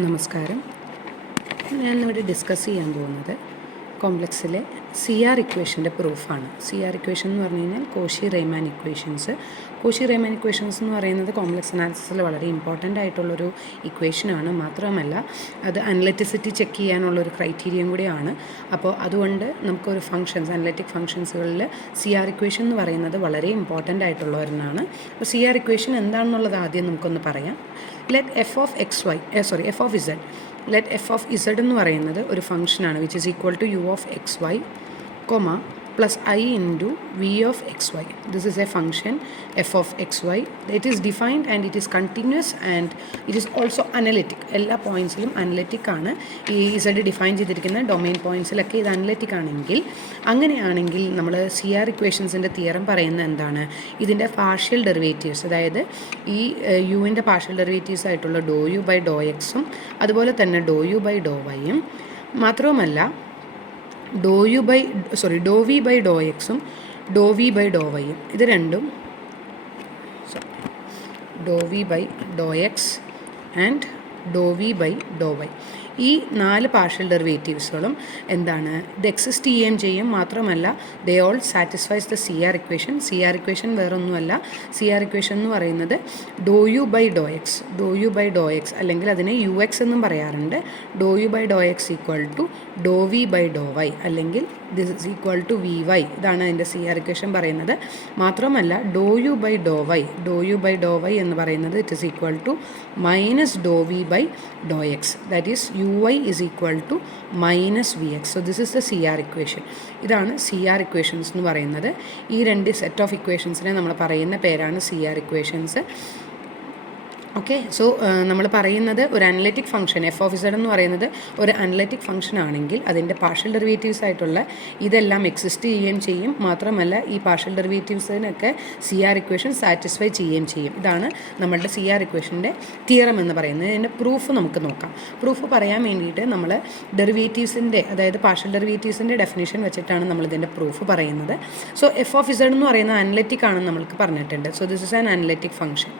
നമസ്കാരം. ഞാനിവിടെ ഡിസ്കസ് ചെയ്യാൻ പോകുന്നത് കോംപ്ലക്സിലെ സി ആർ ഇക്വേഷൻ്റെ പ്രൂഫാണ്. സി ആർ ഇക്വേഷൻ എന്ന് പറഞ്ഞു കഴിഞ്ഞാൽ Cauchy Riemann equations. Cauchy Riemann equations എന്ന് പറയുന്നത് കോംപ്ലക്സ് അനാലിസിസിൽ വളരെ ഇമ്പോർട്ടൻ്റ് ആയിട്ടുള്ളൊരു ഇക്വേഷനാണ്. മാത്രമല്ല അത് അനലറ്റിസിറ്റി ചെക്ക് ചെയ്യാനുള്ളൊരു ക്രൈറ്റീരിയയും കൂടിയാണ്. അപ്പോൾ അതുകൊണ്ട് നമുക്കൊരു ഫംഗ്ഷൻസ്, അനലറ്റിക് ഫംഗ്ഷൻസുകളിൽ സി ആർ ഇക്വേഷൻ എന്ന് പറയുന്നത് വളരെ ഇമ്പോർട്ടൻ്റ് ആയിട്ടുള്ള ഒരെണ്ണമാണ്. അപ്പോൾ സി ആർ ഇക്വേഷൻ എന്താണെന്നുള്ളത് ആദ്യം നമുക്കൊന്ന് പറയാം. Let F of Z let F of Z എന്ന് പറയുന്നത് ഒരു ഫംഗ്ഷനാണ് which is equal to U of X Y comma plus I into v of xy. This is a function f of xy. It is defined and it is continuous and it is also analytic. എല്ലാ പോയിൻറ്റ്സിലും analytic ആണ്. ഈ Z define ചെയ്തിരിക്കുന്ന domain പോയിൻറ്റ്സിലൊക്കെ ഇത് analytic ആണെങ്കിൽ, അങ്ങനെയാണെങ്കിൽ നമ്മൾ C R ഇക്വേഷൻസിൻ്റെ theorem പറയുന്നത് എന്താണ്? ഇതിൻ്റെ പാർഷ്യൽ ഡെറിവേറ്റീവ്സ്, അതായത് ഈ യുവിൻ്റെ പാർഷ്യൽ ഡെറിവേറ്റീവ്സ് ആയിട്ടുള്ള ഡോ യു ബൈ ഡോ എക്സും അതുപോലെ തന്നെ ഡോ യു ബൈ ഡോ വൈയും, മാത്രവുമല്ല ഡോ വി ബൈ ഡോ എക്സും ഡോ വി ബൈ ഡോ വൈയും, ഇത് രണ്ടും do v by do x and do v by do y, ഈ 4 പാർഷ്യൽ ഡെറിവേറ്റീവ്സുകളും എന്താണ്? ഇത് എക്സിസ്റ്റ് ചെയ്യുകയും ചെയ്യും. മാത്രമല്ല they all satisfies the C R equation. C R equation വേറൊന്നുമല്ല. സി ആർ ഇക്വേഷൻ എന്ന് പറയുന്നത് do u by do x അല്ലെങ്കിൽ അതിനെ യു എക്സ് എന്നും പറയാറുണ്ട്. Do u by do x equal to do v by do y അല്ലെങ്കിൽ this is equal to V y. ഇതാണ് അതിൻ്റെ സി ആർ ഇക്വേഷൻ പറയുന്നത്. മാത്രമല്ല do u by do y എന്ന് പറയുന്നത് it is equal to minus Dr v by do X, that is ui is equal to minus vx. So this is the CR equation. ഇതാണ് C R equations എന്ന് പറയുന്നത്. ഈ 2 set of ഇക്വേഷൻസിനെ നമ്മൾ പറയുന്ന പേരാണ് C R equations. Okay, so നമ്മൾ പറയുന്നത് ഒരു analytic function F of Z എന്ന് പറയുന്നത് ഒരു അനലറ്റിക് ഫംഗ്ഷൻ ആണെങ്കിൽ അതിൻ്റെ പാർഷ്യൽ ഡെറിവേറ്റീവ്സ് ആയിട്ടുള്ള ഇതെല്ലാം എക്സിസ്റ്റ് ചെയ്യുകയും ചെയ്യും. മാത്രമല്ല ഈ പാർഷ്യൽ ഡെറിവേറ്റീവ്സിനൊക്കെ സി ആർ ഇക്വേഷൻ സാറ്റിസ്ഫൈ ചെയ്യുകയും ചെയ്യും. ഇതാണ് നമ്മളുടെ സി ആർ ഇക്വേഷൻ്റെ തിയറം എന്ന് പറയുന്നത്. ഇതിൻ്റെ പ്രൂഫ് നമുക്ക് നോക്കാം. പ്രൂഫ് പറയാൻ വേണ്ടിയിട്ട് നമ്മൾ ഡെറിവേറ്റീവ്സിൻ്റെ, അതായത് പാർഷ്യൽ ഡെറിവേറ്റീവ്സിൻ്റെ ഡെഫിനേഷൻ വെച്ചിട്ടാണ് നമ്മളിതിൻ്റെ പ്രൂഫ് പറയുന്നത്. സോ എഫ് ഓഫ് ഇസഡ് എന്ന് പറയുന്നത് അനലറ്റിക് ആണെന്ന് നമ്മൾക്ക് പറഞ്ഞിട്ടുണ്ട്. So this is an analytic function.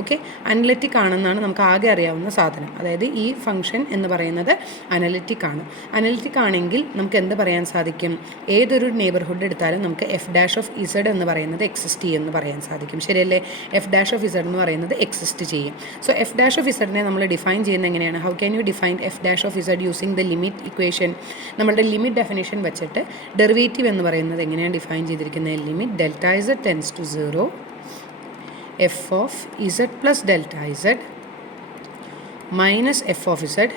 Okay, analytic ആണെന്നാണ് നമുക്ക് ആകെ അറിയാവുന്ന സാധനം. അതായത് ഈ ഫംഗ്ഷൻ എന്ന് പറയുന്നത് അനലറ്റിക് ആണ്. അനലറ്റിക് ആണെങ്കിൽ നമുക്ക് എന്ത് പറയാൻ സാധിക്കും? ഏതൊരു നെയ്ബർഹുഡ് എടുത്താലും നമുക്ക് എഫ് ഡാഷ് ഓഫ് ഇസഡ് എന്ന് പറയുന്നത് എക്സിസ്റ്റ് ചെയ്യുമെന്ന് പറയാൻ സാധിക്കും. ശരിയല്ലേ? എഫ് ഡാഷ് ഓഫ് ഇസഡ് എന്ന് പറയുന്നത് എക്സിസ്റ്റ് ചെയ്യും. സോ എഫ് ഡാഷ് ഓഫ് ഇസഡിനെ നമ്മൾ ഡിഫൈൻ ചെയ്യുന്നത് എങ്ങനെയാണ്? How can you define F dash of Z using the limit equation? നമ്മളുടെ ലിമിറ്റ് ഡെഫിനേഷൻ വെച്ചിട്ട് ഡെറിവേറ്റീവ് എന്ന് പറയുന്നത് എങ്ങനെയാണ് ഡിഫൈൻ ചെയ്തിരിക്കുന്നത്? Limit delta Z tends to 0 f of z plus delta z minus f of z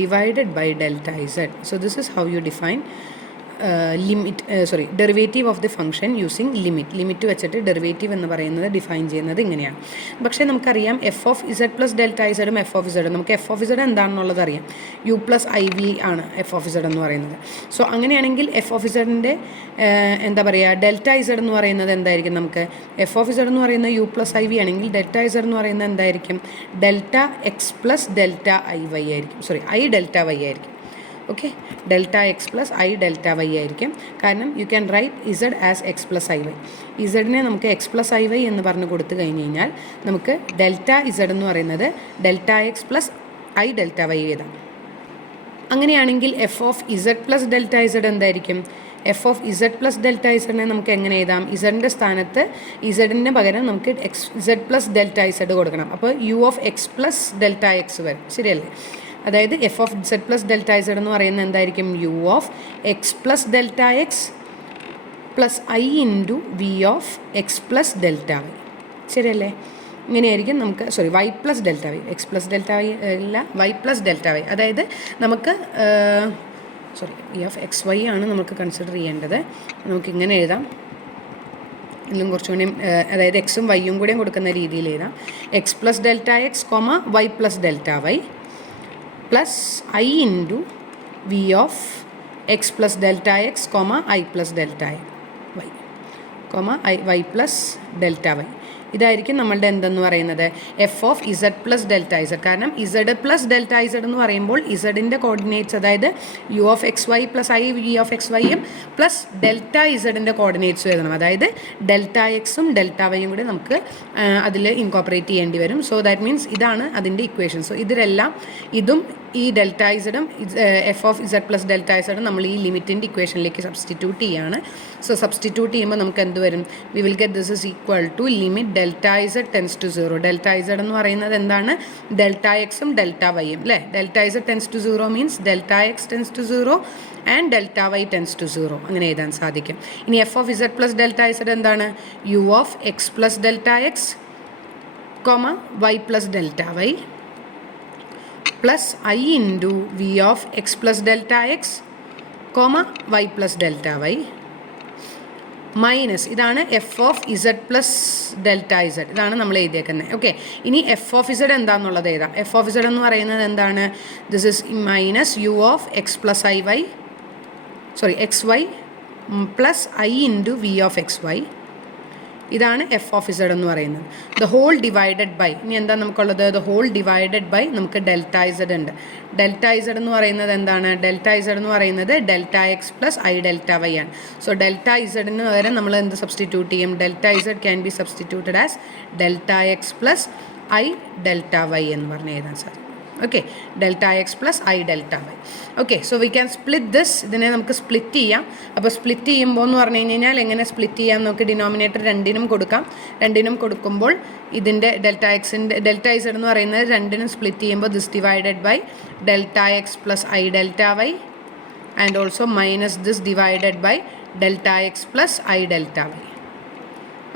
divided by delta z. So this is how you define derivative of the function using limit വെച്ചിട്ട് derivative എന്ന് പറയുന്നത് define ചെയ്യുന്നത് ഇങ്ങനെയാണ്. പക്ഷേ നമുക്കറിയാം f of Z plus delta ഇസഡും f of ഇസഡും, നമുക്ക് എഫ് ഓഫ് ഇസഡ് എന്താണെന്നുള്ളത് അറിയാം. യു പ്ലസ് ഐ വി ആണ് എഫ് ഓഫ് ഇസഡ് എന്ന് പറയുന്നത്. സോ അങ്ങനെയാണെങ്കിൽ എഫ് ഓഫ് ഇസഡിൻ്റെ ഡെൽറ്റ ഇസഡ് എന്ന് പറയുന്നത് എന്തായിരിക്കും? നമുക്ക് എഫ് ഓഫ് ഇസഡ് എന്ന് പറയുന്നത് യു പ്ലസ് ഐ വി ആണെങ്കിൽ ഡെൽറ്റ ഇസഡ് എന്ന് പറയുന്നത് എന്തായിരിക്കും? Delta X plus delta i y ആയിരിക്കും. ഐ ഡെൽറ്റ വൈ ആയിരിക്കും. Okay, delta X plus I delta y ആയിരിക്കും. കാരണം you can write z as x plus i y. ഇസഡിനെ നമുക്ക് എക്സ് പ്ലസ് ഐ വൈ എന്ന് പറഞ്ഞ് കൊടുത്തു കഴിഞ്ഞ് കഴിഞ്ഞാൽ നമുക്ക് ഡെൽറ്റ ഇസഡ് എന്ന് പറയുന്നത് delta X plus I delta y എഴുതാം. അങ്ങനെയാണെങ്കിൽ f of Z plus delta z എന്തായിരിക്കും? F of Z plus delta ഇസഡിനെ നമുക്ക് എങ്ങനെ എഴുതാം? ഇസഡിൻ്റെ സ്ഥാനത്ത് ഇസഡിന് പകരം നമുക്ക് ഇസഡ് പ്ലസ് ഡെൽറ്റ ഇസഡ് കൊടുക്കണം. അപ്പോൾ U of X plus delta X വരും. ശരിയല്ലേ? അതായത് F of Z plus delta Z എന്ന് പറയുന്നത് എന്തായിരിക്കും? U of X plus delta X plus I into V of X plus delta Y. ശരിയല്ലേ? ഇങ്ങനെയായിരിക്കും നമുക്ക് Y plus delta Y, X plus delta Y അല്ല, വൈ പ്ലസ് ഡെൽറ്റ വൈ. അതായത് നമുക്ക് V of X Y ആണ് നമുക്ക് consider ചെയ്യേണ്ടത്. നമുക്കിങ്ങനെ എഴുതാം. ഇതിലും കുറച്ചുകൂടി അതായത് എക്സും വൈയും കൂടെയും കൊടുക്കുന്ന രീതിയിൽ എഴുതാം. X plus delta x y plus delta y plus I into V of X plus delta x i plus delta y y plus delta y. ഇതായിരിക്കും നമ്മളുടെ എന്തെന്ന് പറയുന്നത് f of Z plus delta z. കാരണം z plus delta Z എന്ന് പറയുമ്പോൾ ഇസഡിൻ്റെ coordinates, അതായത് u of X y plus I v of x വൈയും പ്ലസ് ഡെൽറ്റ ഇസഡിൻ്റെ കോർഡിനേറ്റ്സും എഴുതണം. അതായത് ഡെൽറ്റ എക്സും ഡെൽറ്റ വൈയും കൂടി നമുക്ക് അതിൽ ഇൻകോപ്പറേറ്റ് ചെയ്യേണ്ടി വരും. സോ ദാറ്റ് മീൻസ് ഇതാണ് അതിൻ്റെ ഇക്വേഷൻ. സോ ഇതിലെല്ലാം ഇതും ഈ ഡെൽറ്റ ഇസഡും f of Z plus delta ഇസഡും നമ്മൾ ഈ ലിമിറ്റിൻ്റെ ഇക്വേഷനിലേക്ക് സബ്സ്റ്റിറ്റ്യൂട്ട് ചെയ്യാണ്. സോ സബ്സ്റ്റിറ്റ്യൂട്ട് ചെയ്യുമ്പോൾ നമുക്ക് എന്ത് വരും? We will get this is equal to limit delta Z tends to 0. Delta Z എന്ന് പറയുന്നത് എന്താണ്? ഡെൽറ്റ എക്സും ഡെൽറ്റ വൈയും അല്ലേ? Delta Z tends to 0 means delta X tends to 0 and delta y tends to 0. അങ്ങനെ എഴുതാൻ സാധിക്കും. ഇനി f of Z plus delta z എന്താണ്? U of X plus delta X comma Y plus delta y plus I into V of X plus delta X comma Y plus delta y minus ഇതാണ് F of Z plus delta z. ഇതാണ് നമ്മൾ എഴുതിയേക്കുന്നത്. Okay, ഇനി f of z എന്താണെന്നുള്ളത് എഴുതാം. F of Z എന്ന് പറയുന്നത് എന്താണ്? This is minus U of X plus i y x y plus I into V of X Y. ഇതാണ് എഫ് ഓഫ് ഇസഡ് എന്ന് പറയുന്നത്. ദ ഹോൾ ഡിവൈഡഡ് ബൈ, ഇനി എന്താ നമുക്കുള്ളത്? ദ ഹോൾ ഡിവൈഡഡ് ബൈ നമുക്ക് ഡെൽറ്റ ഇസഡ് ഉണ്ട്. Delta Z എന്ന് പറയുന്നത് എന്താണ്? ഡെൽറ്റ ഇസഡ് എന്ന് പറയുന്നത് delta X plus I delta Y ആണ്. സോ ഡെൽറ്റ ഇസഡിന് പകരം നമ്മൾ എന്ത് സബ്സ്റ്റിറ്റ്യൂട്ട് ചെയ്യും? Delta Z can be substituted as delta X plus I delta Y എന്ന് പറഞ്ഞ് എഴുതാൻ സാധിക്കും. Okay, delta X plus I delta Y. Okay, so we can split this. ഇതിനെ നമുക്ക് സ്പ്ലിറ്റ് ചെയ്യാം. അപ്പോൾ സ്പ്ലിറ്റ് ചെയ്യുമ്പോൾ എന്ന് പറഞ്ഞു കഴിഞ്ഞാൽ എങ്ങനെ സ്പ്ലിറ്റ് ചെയ്യാം? നമുക്ക് ഡിനോമിനേറ്റർ രണ്ടിനും കൊടുക്കാം. രണ്ടിനും കൊടുക്കുമ്പോൾ ഇതിൻ്റെ ഡെൽറ്റ ഇസഡ് എന്ന് പറയുന്നത് രണ്ടിനും സ്പ്ലിറ്റ് ചെയ്യുമ്പോൾ this divided by delta X plus I delta Y and also minus this divided by delta X plus I delta Y.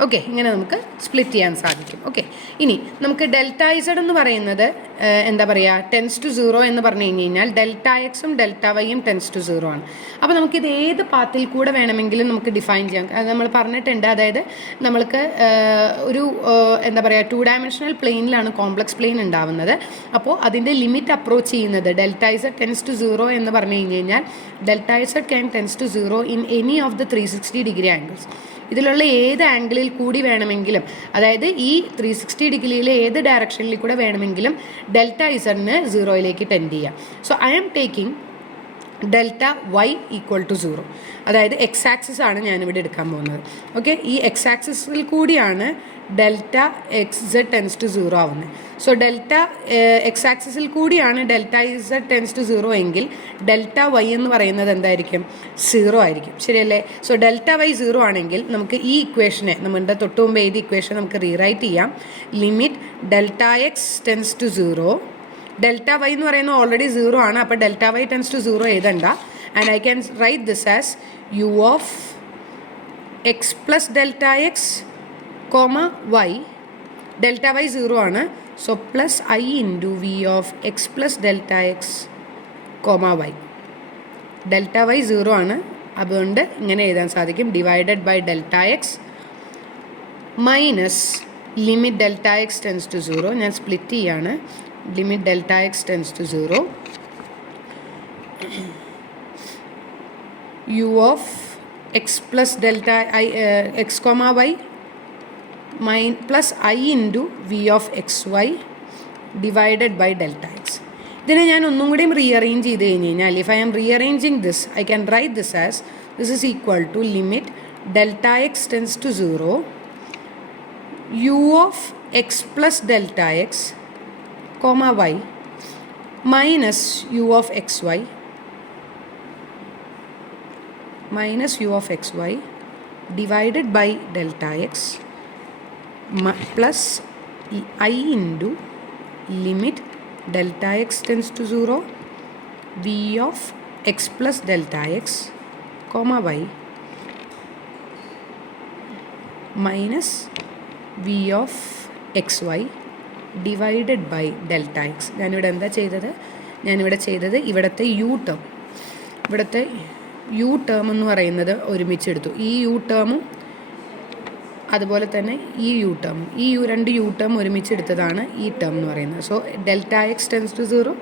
Okay, ഇങ്ങനെ നമുക്ക് സ്പ്ലിറ്റ് ചെയ്യാൻ സാധിക്കും. ഓക്കെ, ഇനി നമുക്ക് ഡെൽറ്റ ഇസഡ് എന്ന് പറയുന്നത് എന്താ പറയുക? ടെൻസ് ടു 0 എന്ന് പറഞ്ഞു കഴിഞ്ഞാൽ ഡെൽറ്റ എക്സും ഡെൽറ്റ വൈയും ടെൻസ് ടു 0 ആണ്. അപ്പോൾ നമുക്കിത് ഏത് പാത്തിൽ കൂടെ വേണമെങ്കിലും നമുക്ക് ഡിഫൈൻ ചെയ്യാം. അത് നമ്മൾ പറഞ്ഞിട്ടുണ്ട്. അതായത് നമ്മൾക്ക് ഒരു എന്താ പറയുക 2 ഡയമെൻഷണൽ പ്ലെയിനിലാണ് കോംപ്ലക്സ് പ്ലെയിൻ ഉണ്ടാവുന്നത്. അപ്പോൾ അതിൻ്റെ ലിമിറ്റ് അപ്രോച്ച് ചെയ്യുന്നത് ഡെൽറ്റ ഇസഡ് ടെൻസ് ടു 0 എന്ന് പറഞ്ഞു കഴിഞ്ഞാൽ delta Z can tends to 0 in any of the 360 degree angles. ഇതിലുള്ള ഏത് ആംഗിളിൽ കൂടി വേണമെങ്കിലും, അതായത് ഈ 360 ഡിഗ്രിയിലെ ഏത് ഡയറക്ഷനിൽ കൂടെ വേണമെങ്കിലും ഡെൽറ്റ ഇസഡിന് 0യിലേക്ക് ടെൻഡ് ചെയ്യാം. So I am taking delta Y equal to 0. അതായത് എക്സ് ആക്സിസ് ആണ് ഞാനിവിടെ എടുക്കാൻ പോകുന്നത്. ഓക്കെ, ഈ എക്സ് ആക്സിസിൽ കൂടിയാണ് delta X Z tends to 0 ആവുന്നത്. സോ ഡെൽറ്റ എക്സ് ആക്സിസിൽ കൂടിയാണ് ഡെൽറ്റ ഇസഡ് ടെൻസ് ടു 0 എങ്കിൽ ഡെൽറ്റ വൈ എന്ന് പറയുന്നത് എന്തായിരിക്കും? 0 ആയിരിക്കും. ശരിയല്ലേ? സോ ഡെൽറ്റ വൈ 0 ആണെങ്കിൽ നമുക്ക് ഈ ഇക്വേഷനെ, നമ്മുടെ തൊട്ട് മുമ്പ് എഴുതിയ ഇക്വേഷൻ നമുക്ക് റീറൈറ്റ് ചെയ്യാം. Limit delta X tends to 0, delta Y എന്ന് പറയുന്നത് ഓൾറെഡി 0 ആണ്. അപ്പോൾ ഡെൽറ്റ വൈ ടെൻസ് ടു 0 എഴുതണ്ട. And I can write this as u of X plus delta X comma y. Delta y 0 ആണ്. So plus I into V of X plus delta X comma y. Delta y 0 ആണ്, അതുകൊണ്ട് ഇങ്ങനെ എഴുതാൻ സാധിക്കും. Divided by delta x minus limit delta X tends to 0. ഞാൻ split ചെയ്യാണ്. Limit delta X tends to 0 U of X plus delta I X comma Y plus I into V of X Y divided by delta X. ഇതിനെ ഞാൻ ഒന്നും കൂടിയും rearrange ചെയ്ത് കഴിഞ്ഞ് കഴിഞ്ഞാൽ, if I am rearranging this, I can write this as this is equal to limit delta X tends to 0 U of X plus delta X comma Y minus U of X Y divided by delta X plus I into limit delta X tends to 0 V of X plus delta X comma Y minus V of X Y divided by delta X. ഞാനിവിടെ എന്താ ചെയ്തത്? ഇവിടുത്തെ U term എന്ന് പറയുന്നത് ഒരുമിച്ചെടുത്തു. ഈ U ടേമും അതുപോലെ തന്നെ ഈ രണ്ട് യു ടേം ഒരുമിച്ചെടുത്തതാണ് ഈ ടേം എന്ന് പറയുന്നത്. So delta X tends to 0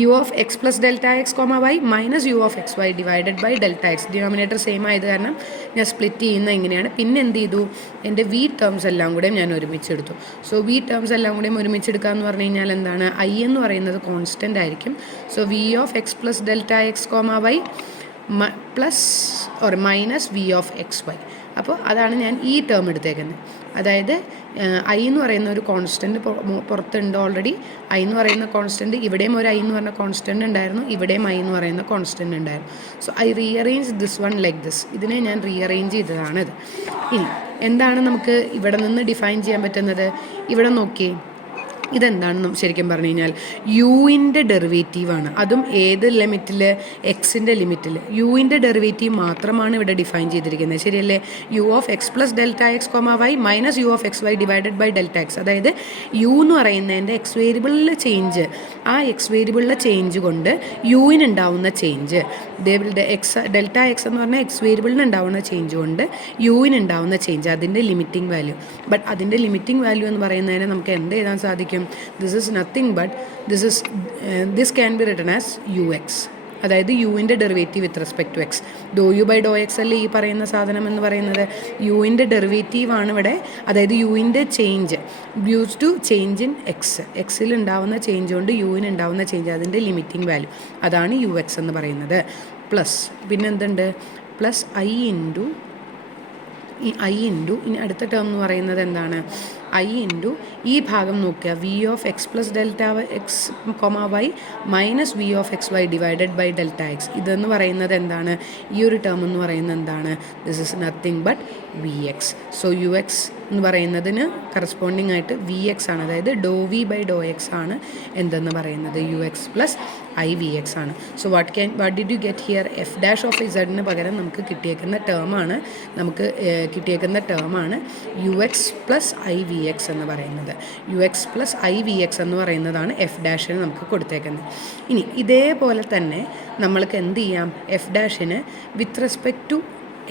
U of X plus delta X comma Y minus U of X Y divided by delta X. Denominator same ആയത് കാരണം ഞാൻ സ്പ്ലിറ്റ് ചെയ്യുന്നത് ഇങ്ങനെയാണ്. പിന്നെ എന്ത് ചെയ്തു, എൻ്റെ വി ടേംസ് എല്ലാം കൂടെ ഞാൻ ഒരുമിച്ചെടുത്തു. സോ വി ടേംസ് എല്ലാം കൂടെ ഒരുമിച്ചെടുക്കുക എന്ന് പറഞ്ഞു കഴിഞ്ഞാൽ എന്താണ്, ഐ എന്ന് പറയുന്നത് കോൺസ്റ്റൻ്റ് ആയിരിക്കും. So V of X plus delta X comma Y plus or minus V of X Y. അപ്പോൾ അതാണ് ഞാൻ ഈ ടേം എടുത്തേക്കുന്നത്. അതായത് ഐ എന്ന് പറയുന്ന ഒരു കോൺസ്റ്റൻറ്റ് പുറത്തുണ്ട് ഓൾറെഡി. ഐ എന്ന് പറയുന്ന കോൺസ്റ്റൻറ്റ് ഇവിടെയും ഒരു ഐ എന്ന് പറഞ്ഞ കോൺസ്റ്റൻറ്റ് ഉണ്ടായിരുന്നു, ഇവിടെയും ഐ എന്ന് പറയുന്ന കോൺസ്റ്റൻറ്റ് ഉണ്ടായിരുന്നു. So I rearrange this one like this. ഇതിനെ ഞാൻ റീഅറേഞ്ച് ചെയ്തതാണിത്. ഇനി എന്താണ് നമുക്ക് ഇവിടെ നിന്ന് ഡിഫൈൻ ചെയ്യാൻ പറ്റുന്നത്? ഇവിടെ നോക്കിയേ, ഇതെന്താണെന്നും ശരിക്കും പറഞ്ഞു കഴിഞ്ഞാൽ യുവിൻ്റെ ഡെറിവേറ്റീവാണ്. അതും ഏത് ലിമിറ്റിൽ? എക്സിൻ്റെ ലിമിറ്റിൽ. യുവിൻ്റെ ഡെറിവേറ്റീവ് മാത്രമാണ് ഇവിടെ ഡിഫൈൻ ചെയ്തിരിക്കുന്നത്, ശരിയല്ലേ? U of X plus delta X comma Y minus U of X Y divided by delta X. അതായത് യു എന്ന് പറയുന്നതിൻ്റെ എക്സ് വേരിയബിളിലെ ചേഞ്ച്, ആ എക്സ് വേരിയബിളിലെ ചേഞ്ച് കൊണ്ട് യുവിനുണ്ടാവുന്ന ചേഞ്ച്, ഡെൽറ്റ എക്സ് എന്ന് പറഞ്ഞാൽ എക്സ് വേരിയബിളിന് ഉണ്ടാവുന്ന ചേഞ്ച് കൊണ്ട് യുവിനുണ്ടാവുന്ന ചേഞ്ച്, അതിൻ്റെ ലിമിറ്റിംഗ് വാല്യൂ. ബട്ട് അതിൻ്റെ ലിമിറ്റിംഗ് വാല്യൂ എന്ന് പറയുന്നതിന് നമുക്ക് എന്ത് എഴുതാൻ സാധിക്കും? This is nothing but this can be written as ux. അതായത് യുവിൻ്റെ derivative with respect to x. Do u by do x അല്ലേ ഈ പറയുന്ന സാധനം എന്ന് പറയുന്നത്? യുവിൻ്റെ ഡെറിവേറ്റീവാണ് ഇവിടെ. അതായത് യുവിൻ്റെ change dues to change in x, എക്സിൽ ഉണ്ടാവുന്ന ചേഞ്ച് കൊണ്ട് യുവിന് ഉണ്ടാവുന്ന ചേഞ്ച്, അതിൻ്റെ ലിമിറ്റിംഗ് വാല്യൂ, അതാണ് യു എക്സ് എന്ന് പറയുന്നത്. പ്ലസ് പിന്നെ എന്തുണ്ട്? പ്ലസ് ഐ ഇൻറ്റു ഇനി അടുത്ത ടേം എന്ന് പറയുന്നത് എന്താണ്? ഐ ഇൻറ്റു ഈ ഭാഗം നോക്കുക, v of X plus delta X comma Y minus V of X Y divided by delta x. ഇതെന്ന് പറയുന്നത് എന്താണ്? ഈ ഒരു ടേം എന്ന് പറയുന്നത് എന്താണ്? This is nothing but v x. So u x എന്ന് പറയുന്നതിന് കറസ്പോണ്ടിങ് ആയിട്ട് വി എക്സ് ആണ്. അതായത് do v by do x ആണ് എന്തെന്ന് പറയുന്നത്? U X plus I V x ആണ്. So what did you get here? F dash of ഇസഡിന് പകരം നമുക്ക് കിട്ടിയേക്കുന്ന ടേമാണ് u X plus I V x എന്ന് പറയുന്നത്. U X plus I V x എന്ന് പറയുന്നതാണ് എഫ് ഡാഷിന് നമുക്ക് കൊടുത്തേക്കുന്നത്. ഇനി ഇതേപോലെ തന്നെ നമ്മൾക്ക് എന്ത് ചെയ്യാം? എഫ് ഡാഷിന് വിത്ത് റെസ്പെക്ട് ടു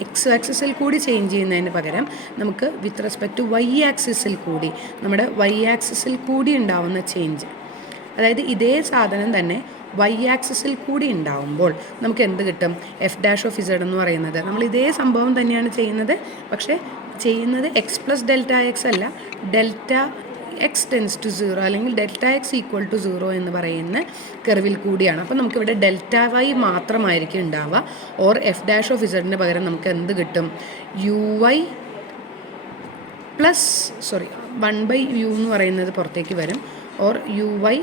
എക്സ് ആക്സിസിൽ കൂടി ചേഞ്ച് ചെയ്യുന്നതിന് പകരം നമുക്ക് വിത്ത് റെസ്പെക്ട് ടു വൈ ആക്സിസിൽ കൂടി, നമ്മുടെ വൈ ആക്സിസിൽ കൂടി ഉണ്ടാവുന്ന ചേഞ്ച്, അതായത് ഇതേ സാധനം തന്നെ വൈ ആക്സിസിൽ കൂടി ഉണ്ടാവുമ്പോൾ നമുക്ക് എന്ത് കിട്ടും? എഫ് ഡാഷ് ഓഫ് ഇസഡ് എന്ന് പറയുന്നത് നമ്മൾ ഇതേ സംഭവം തന്നെയാണ് ചെയ്യുന്നത്, പക്ഷേ ചെയ്യുന്നത് എക്സ് പ്ലസ് ഡെൽറ്റ എക്സ് അല്ല, delta X tends to zero അല്ലെങ്കിൽ delta X equal to zero എന്ന് പറയുന്ന കർവിൽ കൂടിയാണ്. അപ്പോൾ നമുക്കിവിടെ ഡെൽറ്റ വൈ മാത്രമായിരിക്കും ഉണ്ടാവുക. ഓർ എഫ് ഡാഷ് ഓഫ് ഇസഡിന് പകരം നമുക്ക് എന്ത് കിട്ടും? യു വൈ പ്ലസ് 1/u എന്ന് പറയുന്നത് പുറത്തേക്ക് വരും. ഓർ യു വൈ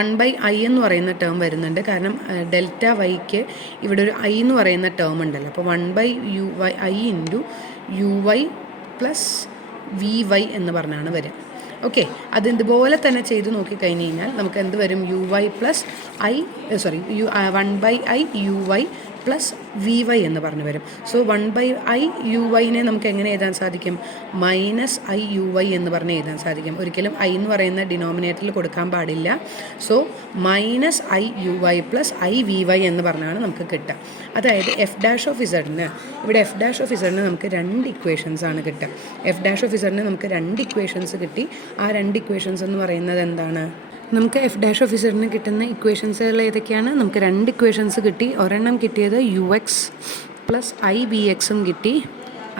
1/i എന്ന് പറയുന്ന ടേം വരുന്നുണ്ട്. കാരണം ഡെൽറ്റ വൈക്ക് ഇവിടെ ഒരു ഐ എന്ന് പറയുന്ന ടേം ഉണ്ടല്ലോ. അപ്പോൾ 1/i into U Y plus V Y എന്ന് പറഞ്ഞാണ് വരിക. ഓക്കെ, അത് ഇതുപോലെ തന്നെ ചെയ്ത് നോക്കിക്കഴിഞ്ഞ് കഴിഞ്ഞാൽ നമുക്ക് എന്ത് വരും? U Y plus 1/i U Y plus V Y എന്ന് പറഞ്ഞു വരും. സോ 1/i യു വൈനെ നമുക്ക് എങ്ങനെ എഴുതാൻ സാധിക്കും? മൈനസ് ഐ യു വൈ എന്ന് പറഞ്ഞ് എഴുതാൻ സാധിക്കും. ഒരിക്കലും ഐ എന്ന് പറയുന്ന ഡിനോമിനേറ്ററിൽ കൊടുക്കാൻ പാടില്ല. So minus I U Y plus I V Y എന്ന് പറഞ്ഞാണ് നമുക്ക് കിട്ടുക. അതായത് എഫ് ഡാഷ് ഓഫ് ഇസഡിന് ഇവിടെ എഫ് ഡാഷ് ഓഫ് ഇസഡിന് നമുക്ക് 2 ഇക്വേഷൻസ് ആണ് കിട്ടുക. എഫ് ഡാഷ് ഓഫ് ഇസഡിന് നമുക്ക് 2 ഇക്വേഷൻസ് കിട്ടി. ആ 2 ഇക്വേഷൻസ് എന്ന് പറയുന്നത് എന്താണ്? നമുക്ക് എഫ് ഡാഷ് ഓഫ് ഇസഡിന് കിട്ടുന്ന ഇക്വേഷൻസുകൾ ഏതൊക്കെയാണ്? നമുക്ക് 2 ഇക്വേഷൻസ് കിട്ടി. ഒരെണ്ണം കിട്ടിയത് U X plus I B എക്സും കിട്ടി.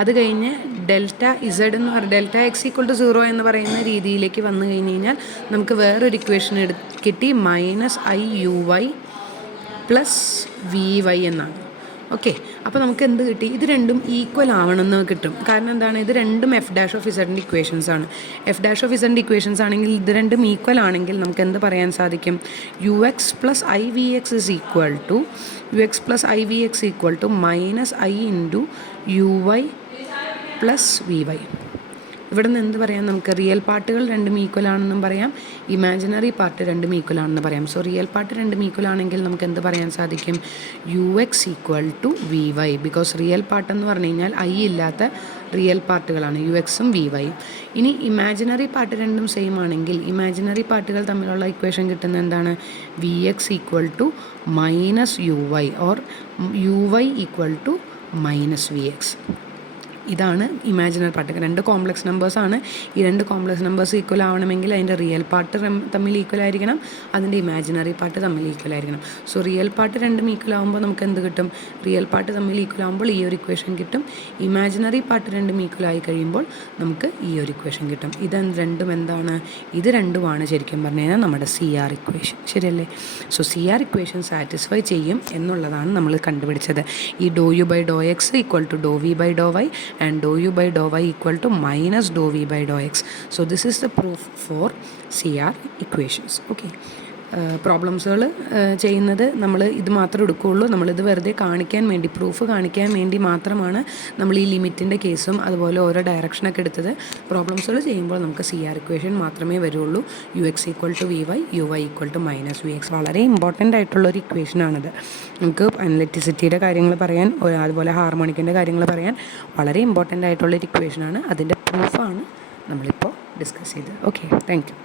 അത് കഴിഞ്ഞ് ഡെൽറ്റ ഇസഡ് എന്ന് പറഞ്ഞാൽ delta X equal to zero എന്ന് പറയുന്ന രീതിയിലേക്ക് വന്നു കഴിഞ്ഞ് കഴിഞ്ഞാൽ നമുക്ക് വേറൊരു ഇക്വേഷൻ കിട്ടി, minus I U Y plus V Y എന്നാണ്. ഓക്കെ, അപ്പോൾ നമുക്ക് എന്ത് കിട്ടി? ഇത് രണ്ടും ഈക്വൽ ആവണമെന്ന് കിട്ടും. കാരണം എന്താണ്? ഇത് രണ്ടും എഫ് ഡാഷ് ഓഫ് ഇസഡിൻ്റെ ഇക്വേഷൻസ് ആണ്. എഫ് ഡാഷ് ഓഫ് ഇസഡിൻ്റെ ഇക്വേഷൻസ് ആണെങ്കിൽ ഇത് രണ്ടും ഈക്വൽ ആണെങ്കിൽ നമുക്ക് എന്ത് പറയാൻ സാധിക്കും? U X plus I V X is equal to minus I into U Y plus V Y. ഇവിടെ നിന്ന് എന്ത് പറയാം? നമുക്ക് റിയൽ പാർട്ടുകൾ രണ്ടും ഈക്വൽ ആണെന്നും പറയാം, ഇമാജിനറി പാർട്ട് രണ്ടും ഈക്വൽ ആണെന്ന് പറയാം. സോ റിയൽ പാർട്ട് രണ്ടും ഈക്വൽ ആണെങ്കിൽ നമുക്ക് എന്ത് പറയാൻ സാധിക്കും? U X equal to V Y. Because real part എന്ന് പറഞ്ഞു കഴിഞ്ഞാൽ ഐ ഇല്ലാത്ത റിയൽ പാർട്ടുകളാണ് യു എക്സും വി വൈയും. ഇനി ഇമാജിനറി പാർട്ട് രണ്ടും സെയിം ആണെങ്കിൽ ഇമാജിനറി പാർട്ടുകൾ തമ്മിലുള്ള ഇക്വേഷൻ കിട്ടുന്നത് എന്താണ്? V X equal to minus U Y or U Y equal to minus V X. ഇതാണ് ഇമാജിനറി പാർട്ട്. 2 കോംപ്ലക്സ് നമ്പേഴ്സാണ്. ഈ 2 കോംപ്ലക്സ് നമ്പേഴ്സ് ഈക്വൽ ആവണമെങ്കിൽ അതിൻ്റെ റിയൽ പാർട്ട് തമ്മിൽ ഈക്വൽ ആയിരിക്കണം, അതിൻ്റെ ഇമാജിനറി പാർട്ട് തമ്മിൽ ഈക്വൽ ആയിരിക്കണം. സോ റിയൽ പാർട്ട് രണ്ടും ഈക്വൽ ആകുമ്പോൾ നമുക്ക് എന്ത് കിട്ടും? റിയൽ പാർട്ട് തമ്മിൽ ഈക്വൽ ആകുമ്പോൾ ഈ ഒരു ഇക്വേഷൻ കിട്ടും. ഇമാജിനറി പാർട്ട് രണ്ടും ഈക്വൽ ആയി കഴിയുമ്പോൾ നമുക്ക് ഈ ഒരു ഇക്വേഷൻ കിട്ടും. ഇത് രണ്ടും എന്താണ്? ഇത് രണ്ടുമാണ് ശരിക്കും പറഞ്ഞു കഴിഞ്ഞാൽ നമ്മുടെ CR ഇക്വേഷൻ. ശരിയല്ലേ? സോ CR ഇക്വേഷൻ സാറ്റിസ്ഫൈ ചെയ്യും എന്നുള്ളതാണ് നമ്മൾ കണ്ടുപിടിച്ചത്. ഈ ∂u/∂x equal to ∂v/∂y and ∂u/∂y equal to minus ∂v/∂x. So this is the proof for CR equations. Okay. പ്രോബ്ലംസുകൾ ചെയ്യുന്നത് നമ്മൾ ഇത് മാത്രമേ എടുക്കുകയുള്ളൂ. നമ്മളിത് വെറുതെ കാണിക്കാൻ വേണ്ടി, പ്രൂഫ് കാണിക്കാൻ വേണ്ടി മാത്രമാണ് നമ്മൾ ഈ ലിമിറ്റിൻ്റെ കേസും അതുപോലെ ഓരോ ഡയറക്ഷനൊക്കെ എടുത്തത്. പ്രോബ്ലംസുകൾ ചെയ്യുമ്പോൾ നമുക്ക് CR ഇക്വേഷൻ മാത്രമേ വരുള്ളൂ. ux equal to vy, uy equal to minus vx. വളരെ ഇമ്പോർട്ടൻ്റ് ആയിട്ടുള്ളൊരു ഇക്വേഷനാണിത്. നമുക്ക് അനലറ്റിസിറ്റിയുടെ കാര്യങ്ങൾ പറയാൻ, അതുപോലെ ഹാർമോണിക്കിൻ്റെ കാര്യങ്ങൾ പറയാൻ വളരെ ഇമ്പോർട്ടൻ്റ് ആയിട്ടുള്ളൊരു ഇക്വേഷനാണ്. അതിൻ്റെ പ്രൂഫാണ് നമ്മളിപ്പോൾ ഡിസ്കസ് ചെയ്തത്. Okay, thank you.